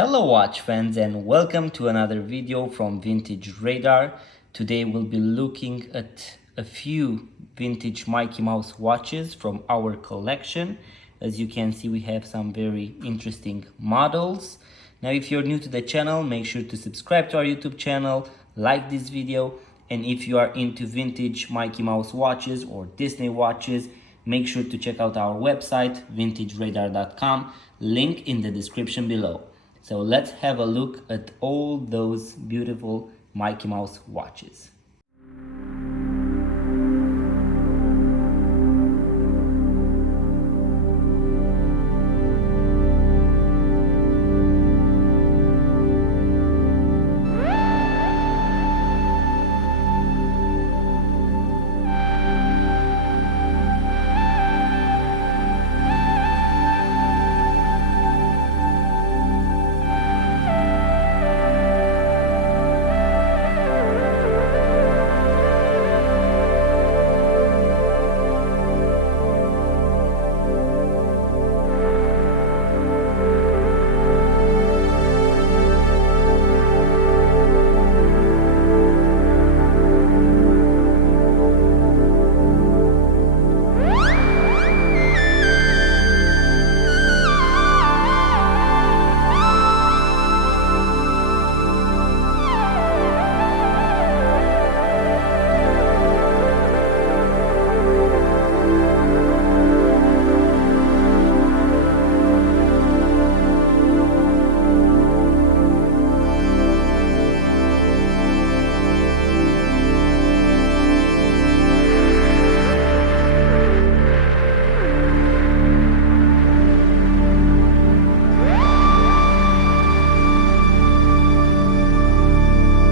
Hello watch fans and welcome to another video from Vintage Radar. Today we'll be looking at a few vintage Mickey Mouse watches from our collection. As you can see, we have some very interesting models. Now if you're new to the channel, make sure to subscribe to our YouTube channel, like this video, and if you are into vintage Mickey Mouse watches or Disney watches, make sure to check out our website vintageradar.com, link in the description below. So let's have a look at all those beautiful Mickey Mouse watches.